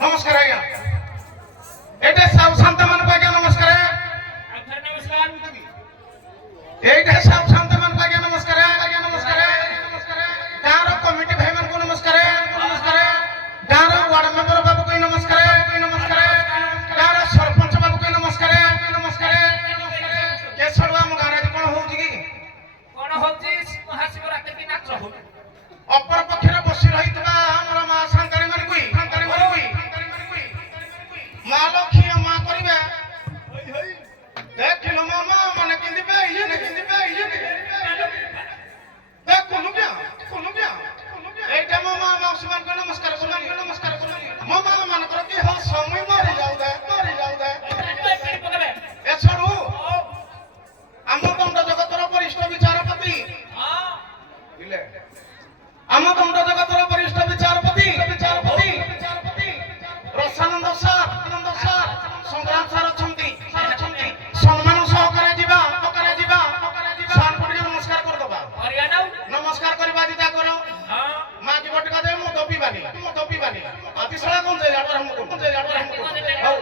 नमस्कार आज्ञा एटे सब शांत मन को आज्ञा नमस्कार एटे सब शांत मन को आज्ञा नमस्कार गाँव कमिटी भाई मन को नमस्कार गाँव वार्ड मेंबर बाबू को नमस्कार गाँव सरपंच बाबू को नमस्कार केसड़ आम गाँव आज कौन हो महाशिवरात्रि की नाच हो अपर पक्ष बसी रही आम माँ सांताणी मन को माँ लक्ष्मी माँ करिबे देखिलो मामा माने किंदिबे देख कोनु क्या एटा मामा मौसी मन को नमस्कार मामा मन कर के हो समय मारी जाऊ दे ए छोड़ू आम दंड जगतर वरिष्ठ विचारपति इले आम दंड जगतर वरिष्ठ विचारपति रसानंद सार संग्राम सार अछंती सम्मान सहकारे जीवा सार को नमस्कार कर दबा नमस्कार करबा दिता करो मां की बटका दे मु टोपी बानी अति सळा कोन जे जाडर हम हो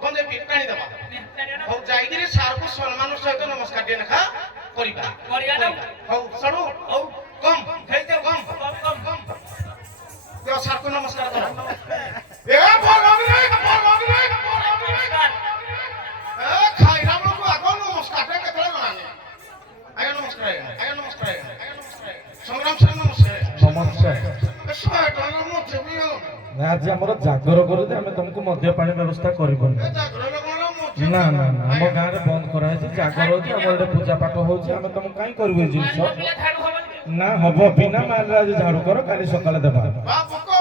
कोन जे पिटाणी दबा हो जाईगिरी सार को सम्मान सहित नमस्कार दे नखा करिबा हो सडू हो कम खैते कम यो सार को नमस्कार करो ए भगवान रे खाइरा लोग को आगो नमस्कार रे केतले गनाने आगे नमस्कार संग्राम सर नमस्कार सय टन मो जेबी ना आज हमर जागर करू दे हमें तुमको मध्य पानी व्यवस्था करिबन ना हम गाँ रे बंद करा है जागर होची हमर पूजा पाठ होची हमें तुम काई करबे जिंस ना हबो बिना माल आज झाड़ू करो काली सकाले देबा बाबू को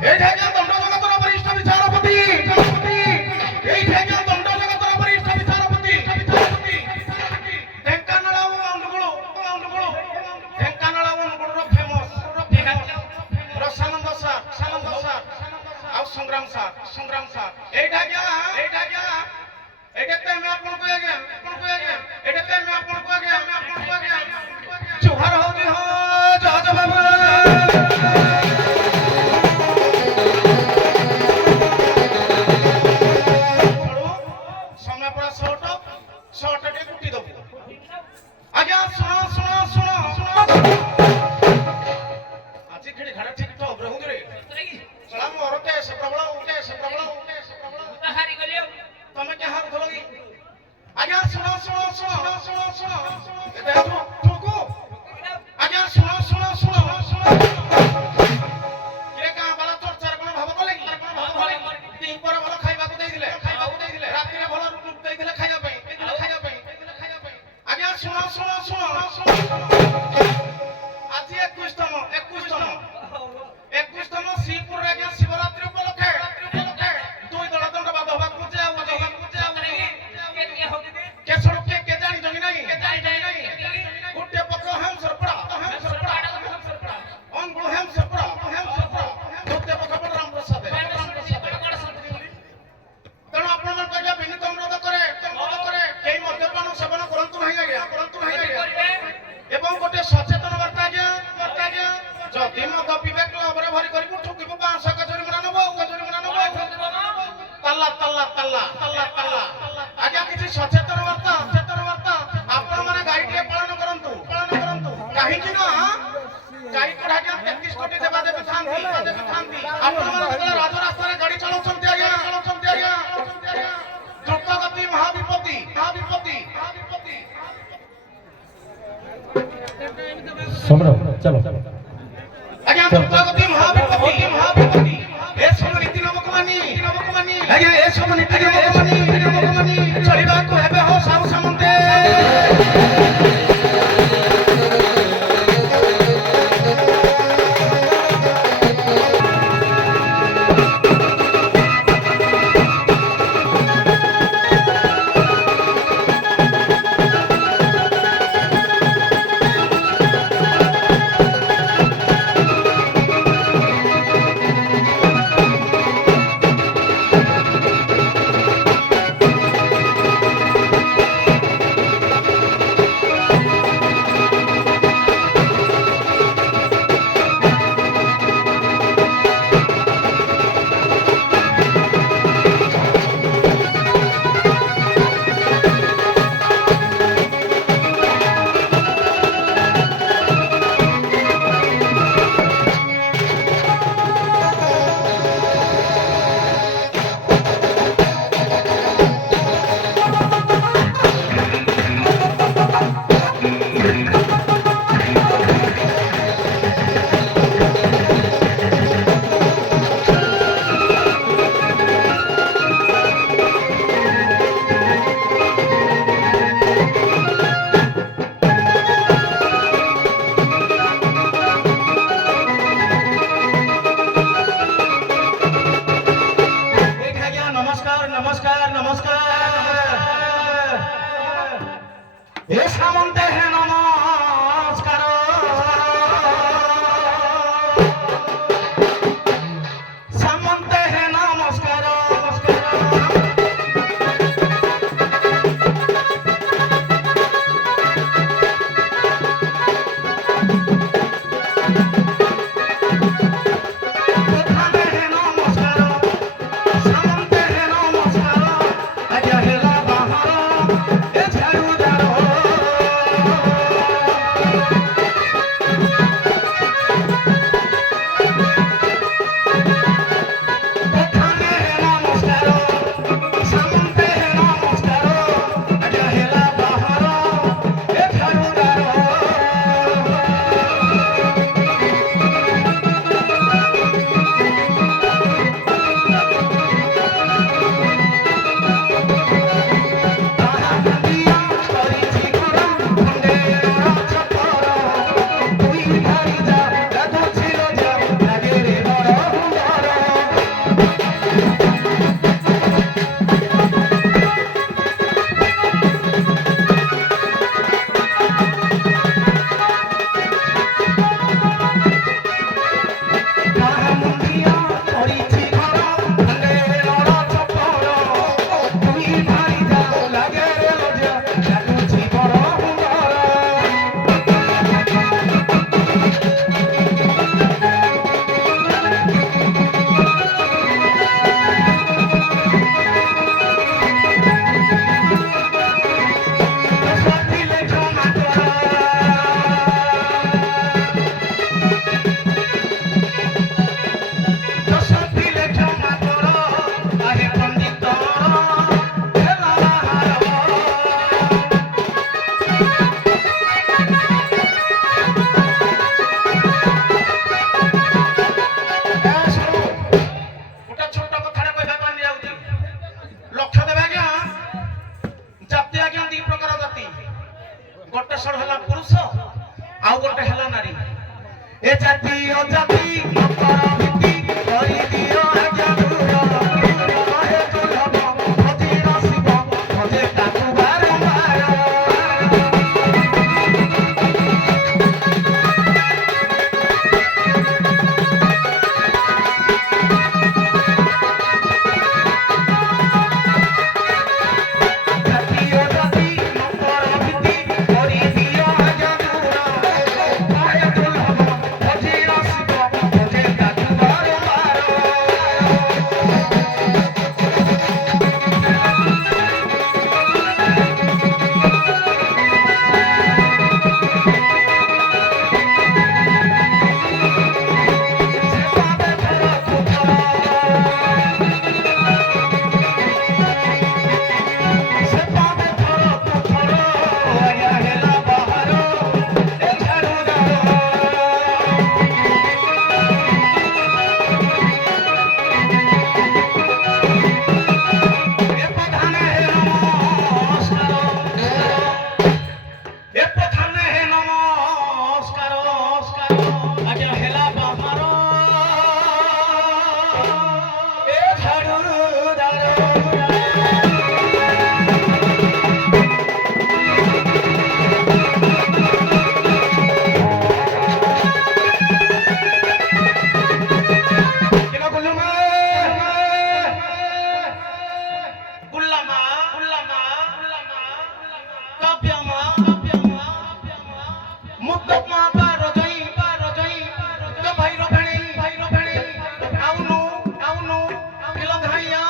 ए ढाका दंड जगतर वरिष्ठ विचारपति ए ढाका दंड जगतर वरिष्ठ विचारपति ढेंकानाल अंडगुळो रो फेमस रसानंद सार आ संग्राम सार ए ढाका एटे मैं आपन को आज्ञा एटे मैं आपन को आज्ञा जुहार हो जी हो जज बाबा शॉर्ट टे कुटी दो आज्ञा सुनो आजी खड़ी घड़ा ठीक तो रहू रे सलाम औरते से प्रबल हारी गलियो तमे के हाथ धोलोगी आज्ञा सुनो ए ठोको आज्ञा सुनो के का बाला तोर चार कोन भाव कलेगी तीन पर भलो खाइबा को देई दिले रात्रि रे भलो रूप देई दिले खाइबा पे आज्ञा सुनो आज 21तम श्रीपुर रे आज्ञा शिवरात्रि उपलक्षे दुई दल दंड बाबा बाबा पूजा के छोड़ के जानी जनी नहीं गुटे पक्ष हम सरपड़ा अंगुल हम सरपड़ा गुटे पक्ष पर राम प्रसाद तेणु आपण मन विनीत अनुरोध करे कई मध्य এবং গোটে সচেতন বার্তা আজ্ঞা যদি মদ পিবে ক্লବରେ ভরি করিবু ঠুকিবু 500 কা জরিমানা নব তাল্লা আজ্ঞা কিছু সচেতন বার্তা ଆପଣ ମାନେ ଗାଈଟିଏ ପାଳନ କରନ୍ତୁ କାହିଁକି ନା ଗାଈ ଗୁଡା ଆଜ୍ଞା 33 କୋଟି ଦେବା ଦେବୀ ଥାନ୍ତି ଆପଣ ମାନେ ଯେତେବେଳେ ରାଜ ରାସ୍ତାରେ ଗାଡି ଚଳାଉଛନ୍ତି ଆଜ୍ଞା ଦ୍ରୁତ ଗତି ମହାବିପତ୍ତି ସମର চলো ଆଜ୍ଞା ଦ୍ରୁତ ଗତି ମହାବିପତ୍ତି ଏସବୁ ନୀତି ନମକ ମାନି ଆଜ୍ଞା ଏସବୁ ନୀତି ନମକ ମାନି ଚଳିବାକୁ ହେବେ ହୋ ସାହୁ ସାମନ୍ତେ ए सामन्ते हे नमस्कार सामन्ते हे नमस्कार प्रधाने हे नमस्कार सामन्ते हे नमस्कार आज्ञा हेला बाहर ए झाड़ूदार गोटे सड़ हला पुरुष आउ गोटे हला नारी ए जाति ओ जाति अपराधी करि दियो आजादुरा कहे दुलभ खोजी नसिब खोजे ताकू बारंबार जाति ओ जाति अपराधी करि दियो आजादुरा কাব্যামা মুক্তমা রজই তো ভাইর ভেণী আউনু কিলো ধাইয়া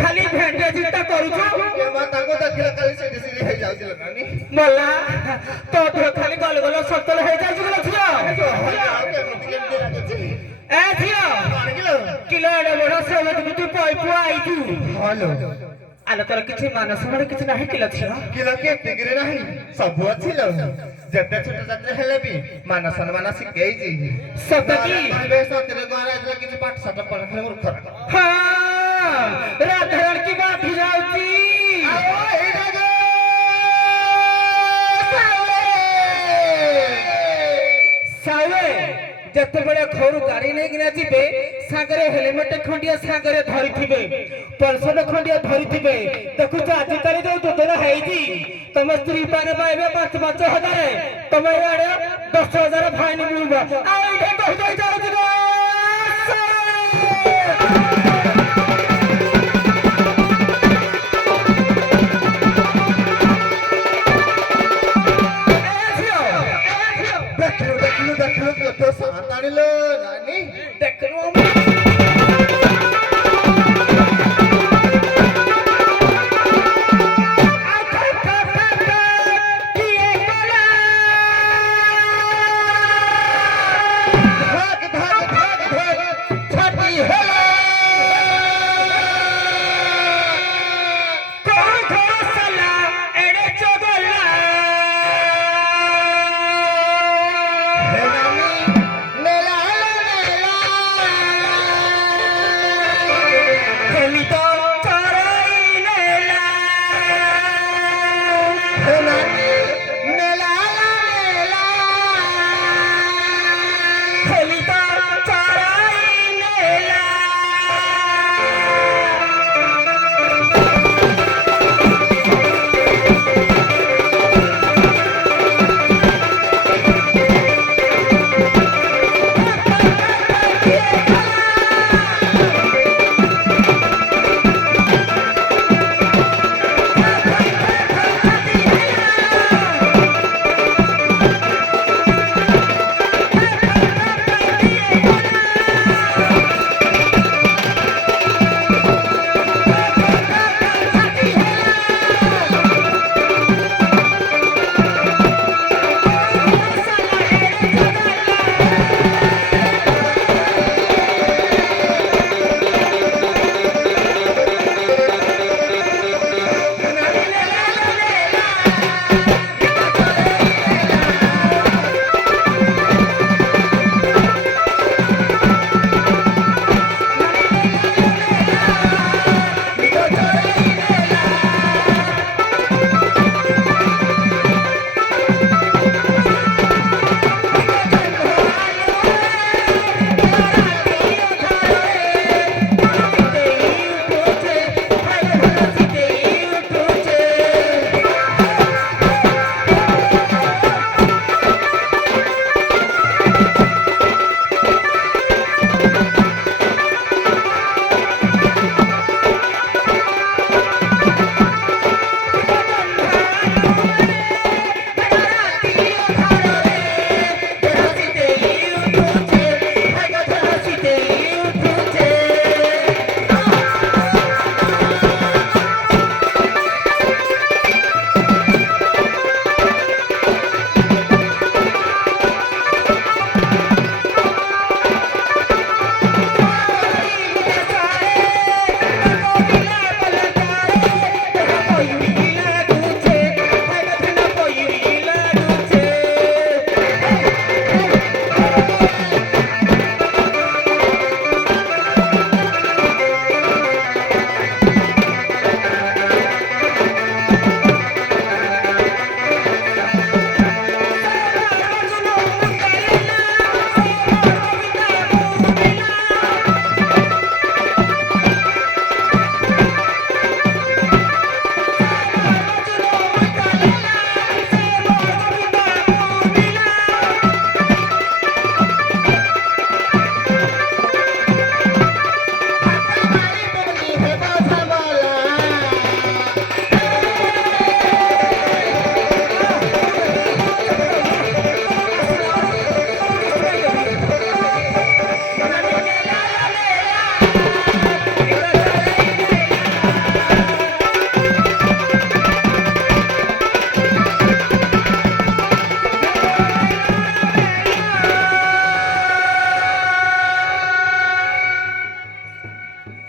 खाली भेंटे चिंता करूछु मला तो खाली गल गल सतल हो जाय ए झियो किलो एडे बड़ सब तू पई आइछु हेलो आलो तोर किछि मानस हमर किछि नाही किलो छियो किलो के टिगरे नाही सब छिलो जते छोट जात्रे हेले भी मानस मानस शिखेई जी सत की बे सतरे गरा इतला किछि पाठ सट पढ़ खरे मूर्ख हां राधर की बात ही जाउची आओ एटा गो सावे जते बड़े घर गाड़ी नै गिना जिबे सागरे हेलमेट खंडिया सागरे धरि थिबे परसों खंडिया धरि थिबे देखु तो आज तारे जो तोरा हेइजी तम स्त्री पाने पाइबे 5,000 तम आड़े 10,000 फाइन मिलबा आ एठे कहि दई जाउची गो देखलो तो साथ आनिलो नानी देखलो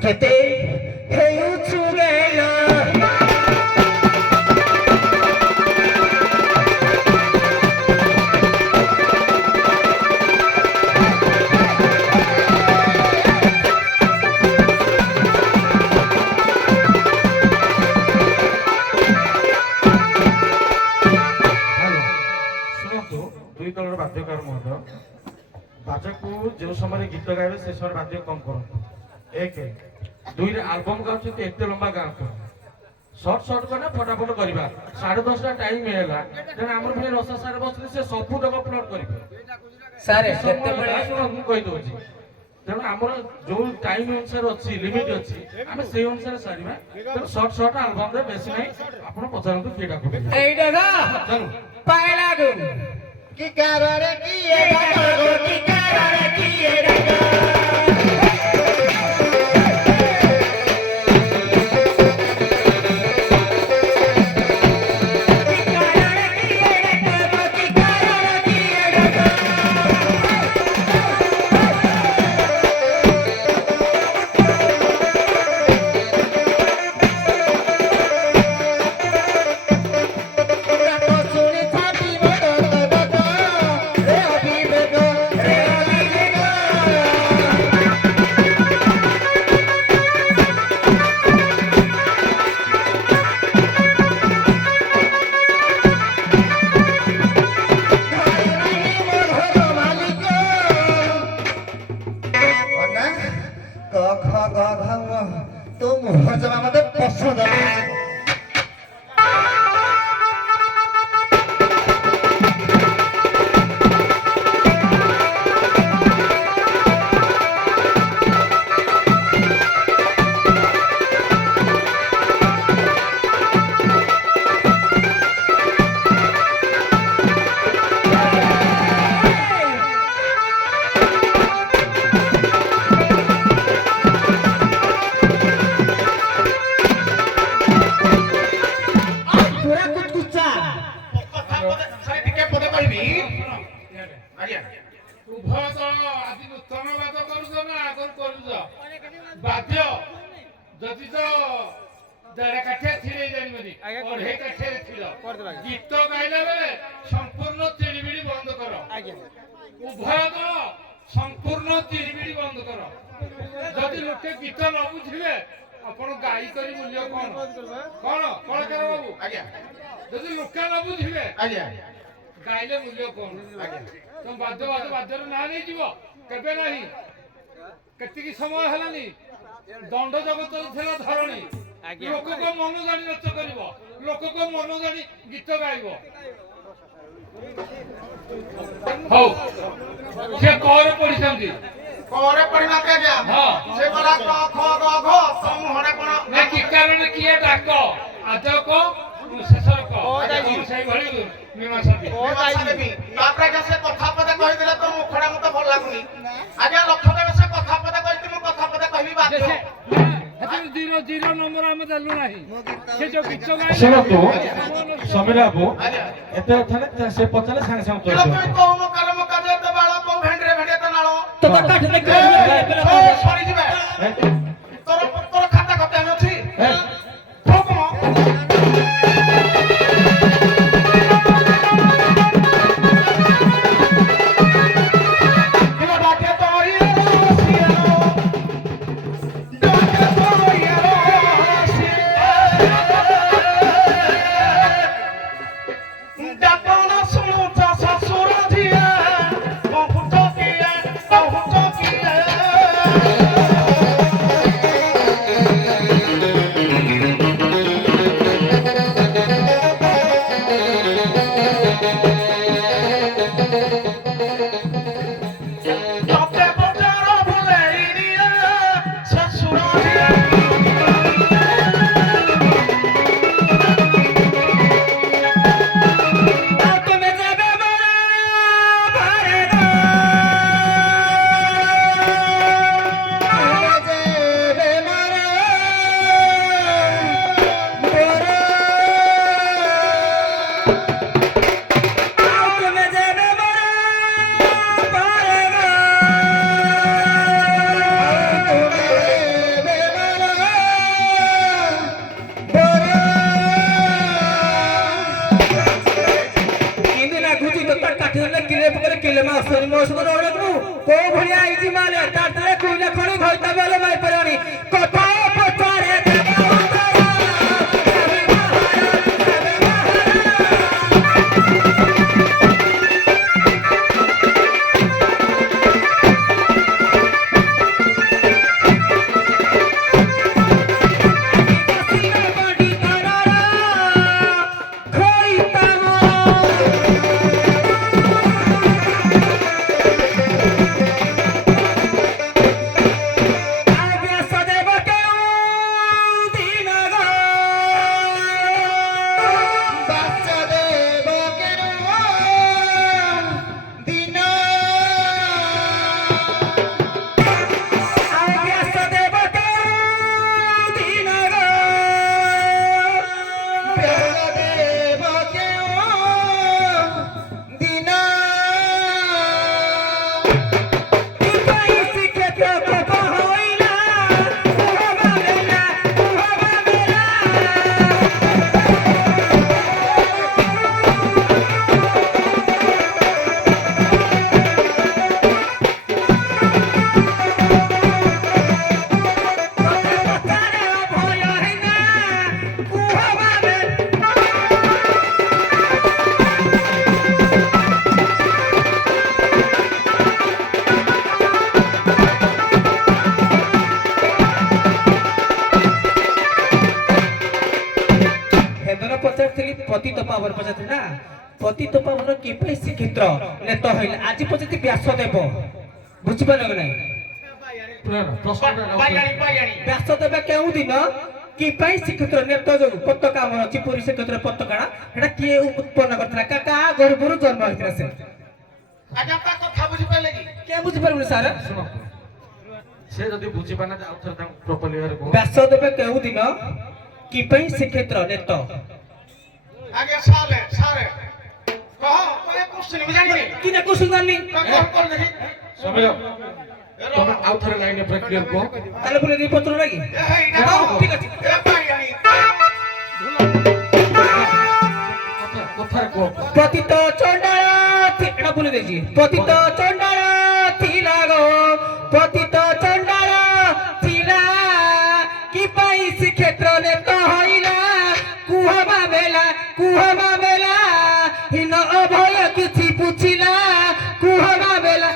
କେତେ ହେଉଛୁ ଗେଲ ହ୍ୟାଲୋ ଶୁଣନ୍ତୁ ଦୁଇ ଦଳର ବାଦ୍ୟକାର ମଧ୍ୟ ବାଜାକୁ ଯେଉଁ ସମୟରେ ଗୀତ ଗାଇବେ ସେ ସମୟରେ ବାଦ୍ୟ କମ୍ କରନ୍ତୁ ଏକ ଦୁଇରେ ଆଲବମ୍ ଗାଉଛନ୍ତି ଏତେ ଲମ୍ବା ଗାଆନ୍ତୁ ସର୍ଟ ସର୍ଟ କଲେ ଫଟାଫଟ କରିବା 10:30 ଟାଇମ୍ ହେଲା ତେଣୁ ଆମର ପୁଣି ରସା ସାର୍ ବସିଲେ ସେ ସବୁ ତକ ପ୍ଲଟ୍ କରିବେ ସାର୍ ସମୟ କେତେବେଳେ ଶୁଣ ମୁଁ କହିଦେଉଛି ତେଣୁ ଆମର ଯୋଉ ଟାଇମ୍ ଅନୁସାରେ ଅଛି ଲିମିଟ୍ ଅଛି ଆମେ ସେଇ ଅନୁସାରେ ସାରିବା ତେଣୁ ସର୍ଟ ସର୍ଟ ଆଲବମ୍ରେ ବେଶୀ ନାହିଁ ଆପଣ ପଚାରନ୍ତୁ କିଏ ଡାକୁଛନ୍ତି ଏଇଟା ଗା ଚାଲୁ ପାଇଲାଗୁ କି କାରରେ କିଏ ଡାକ କି କାରରେ କିଏ ଡାକ तो मुह जमा मते पसंद ପୁରା କୁଚକୁଚା ସାର୍ ଟିକେ ପଦେ କହିବି ଆଜ୍ଞା ଉଭୟ ଦଳ ଆଜି ନୂତନ ବାଦ କରୁଛ ନା ଆଗରୁ କରୁଛ ବାଧ୍ୟ ଯଦି ତ ଦେଢ଼ କାଠିଆ ଥିରେଇ ଜାଣିବନି ଅଢ଼େଇ କାଠିଆରେ ଥିର ଗୀତ ଗାଇଲା ବେଳେ ସମ୍ପୂର୍ଣ୍ଣ ଚିରିବିଡ଼ି ବନ୍ଦ କର ଉଭୟ ଦଳ ସମ୍ପୂର୍ଣ୍ଣ ଚିରିବିଡ଼ି ବନ୍ଦ କର ଯଦି ଲୋକେ ଗୀତ ନ ବୁଝିବେ ଆପଣ ଗାଇ କରି ମୂଲ୍ୟ କଣ କଣ କଳାକାର ବାବୁ ଆଜ୍ଞା ଯଦି ଲୋକେ ନ ବୁଝିବେ ଆଜ୍ଞା ଗାଇଲେ ମୂଲ୍ୟ କଣ ତମ ବାଦ୍ୟର ନାଁ ନେଇଯିବ କେବେ ନାହିଁ କେତିକି ସମୟ ହେଲାନି ଦଣ୍ଡ ଜଗତରେ ଥିଲା ଧରଣୀ ଲୋକଙ୍କ ମନ ଜାଣି ନାଚ କରିବ ଲୋକଙ୍କ ମନ ଜାଣି ଗୀତ ଗାଇବ ହଉ ସେ କରେ ପଢିଛନ୍ତି ପରେ ପଢିବାକୁ ଆଜ୍ଞା ହଁ ସେ ଗଲା କ ଖ ଗ ଘ ତ ମୁହଁରେ କଣ ନା କି କାରଣ କିଏ ଡାକ ଆଦକ ଶେଷର କ ସେଇଭଳି ମୀମାଂସା ବି ମୀମାଂସା ଦେବି ତାପରେ ଆଜ୍ଞା ସେ କଥା ପଦେ କହିଦେଲେ ତ ମୁଖଟା ମତେ ଭଲ ଲାଗୁନି ଆଜ୍ଞା ଲକ୍ଷ୍ୟ ଦେବେ ସେ କଥା ପଦେ କହିଛି ମୁଁ କଥା ପଦେ କହିବି ବାଧ୍ୟ ଜିରୋ ନମ୍ବର ଆମେ ଦେଲୁ ନାହିଁ ସେ ଯୋଉ ଗୀତ ଗାଇଲେ ଶୁଣନ୍ତୁ ସମୀର ବାବୁ ଆଜ୍ଞା ଏତେ କଥା ନାହିଁ ସେ ପଚାରିଲେ ସାଙ୍ଗେ ସାଙ୍ଗେ ଉତ୍ତର କିଲୋ ଦିଅ। ତୁଇ କୋଉ ମକାରେ ମକା ଯେ ଏତେ ବାଳ କୋଉ ଭେଣ୍ଡିରେ ଭେଣ୍ଡି ଏତେ ନାଳ ତ କାଠ ଦେଖ ସରିଯିବେ ଏ, ତୋର ଖାତା ଖତାନ ଅଛି ଏ, ଠୋକ କିଲୋ ଡାକେ ତ ଇଏ ସିଆର ଡାକେ ତ ଇଏ ଡାକଣ ଶୁଣୁଛ ଶ୍ୱଶୁର ଝିଅ ବହୁ ଚକିଆ ମାସରେ ମୋ ସହିତ ରହିବାକୁ କୋଉ ଭଳିଆ ହେଇଛି ମାନେ ତାର ତରେ କୁଇଲା ଖଣି ଘଇତା ବେଲେ ମାଇ ପରାଣି କଥା ପଚାରେ পতিত পাবন পচাতে না পতিত পাবন কি পাই শ্রীক্ষেত্র নেত হইল আজি পচাতে ব্যাসদেব বুঝিপার নাই ব্যাসদেব কেউ দিন কি পাই শ্রীক্ষেত্র নেত যোগ পতাকা আমার ଅଛି পুরী শ্রীক্ষেত্র পতাকা এটা কি উৎপন্ন করতলা কাকা গর্ভରୁ জন্ম হইতরা সে আচ্ছা তা কথা বুঝি পাইলে কি কে বুঝি পারবো স্যার সে যদি বুঝি পানা যে আউথর তাଙ୍କୁ প্রপারলি ভাবে কহ ব্যাসদেব কেউ দিন কি পাই শ্রীক্ষেত্র নেত আগে সালে সারে কহ কয়ে কোশ্চেন আমি জানি কি না কোশ্চেন জানি কহ কর দেখি সমীর তুমি আউথর লাইনে ব্রেক ক্লিয়ার কহ তাহলে বলে দিই পত্র লাগি এই ঠিক আছে এ পাই জানি কথা কহ পতিত চণ্ডাল এটা বলে দিয়েছি পতিত চণ্ডাল থিলা গো পতিত চণ্ডাল থিলা কি পাই শ্রীক্ষেত্র নেত হইলা কুহবা বেলা হিন অভয় কিছু পুছিলা কুহবা বেলা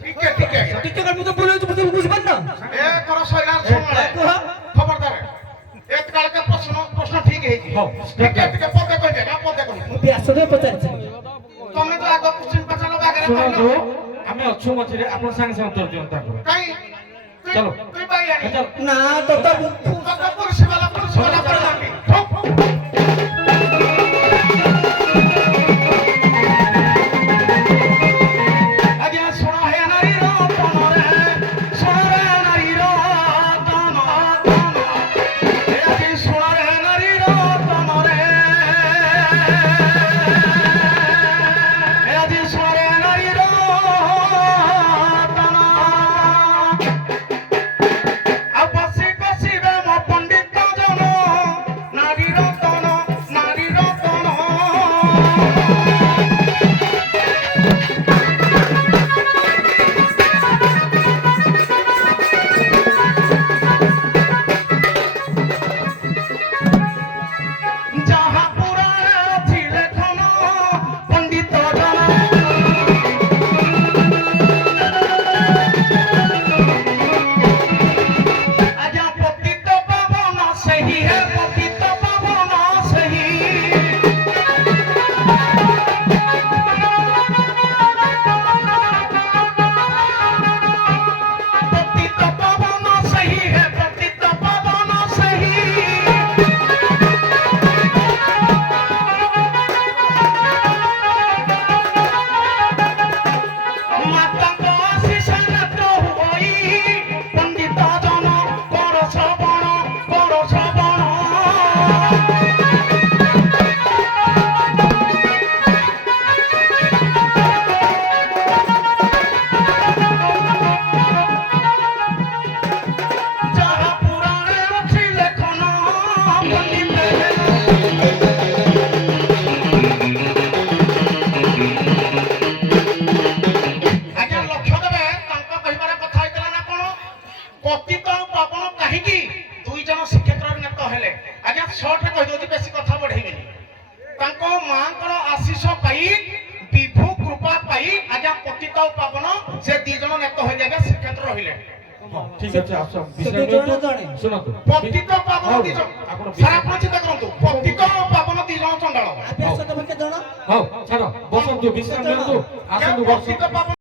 ঠিক আছে ঠিক আছে মুতো বলে বুঝবেন না এ কর সইলার শুনলে কুহ খবরদার এক কালকে প্রশ্ন ঠিক হইছি ঠিক আছে পদে কইবে না পদে কইবে ব্যাসদেব পচারছে তুমি তো আগে কোশ্চেন পচালো বাগরে শুনନ୍ତୁ আমি ଅଛୁ ମଝିରେ ଆପଣ ସାଙ୍ଗେ ସାଙ୍ଗେ ଉତ୍ତର ଦିଅନ୍ତୁ ତାଙ୍କର কাই চলো তুই পাই জানি চলো না তো তো কত পুরুষবালা করে লাগি আগে শোনা হে নারী রতনরে শোনা নারী রতন এ আগে শোনা হে নারী রতনরে এ আগে শোনা হে নারী রতন আপাসি পাসিবে ম পণ্ডিত জন নারী রতন ପତିତ ଓ ପାବନ ସେ ଦି ଜଣ ନେତ ହୋଇଯାବେ ଶ୍ରୀକ୍ଷେତ୍ର ରହିଲେ। ଠିକ ଅଛି ଆସ ସେ ବିଶ୍ରାମ ଦି ଜଣ ନିଅନ୍ତୁ। ଜଣେ। ଶୁଣନ୍ତୁ ପତିତ ପାବନ ଦି ଜଣ ଆପଣ ସାର୍ ଆପଣ ଚିନ୍ତା କରନ୍ତୁ ପତିତ ଓ ପାବନ ଦି ଜଣ ଚଣ୍ଡାଳ। ଆଭ୍ୟାସ ତମେ କେତେ ଜଣ? ହଉ ଛାଡ଼ ବସନ୍ତୁ ବିଶ୍ରାମ ନିଅନ୍ତୁ ଆସନ୍ତୁ ବର୍ଷ ପତିତ ପାବନ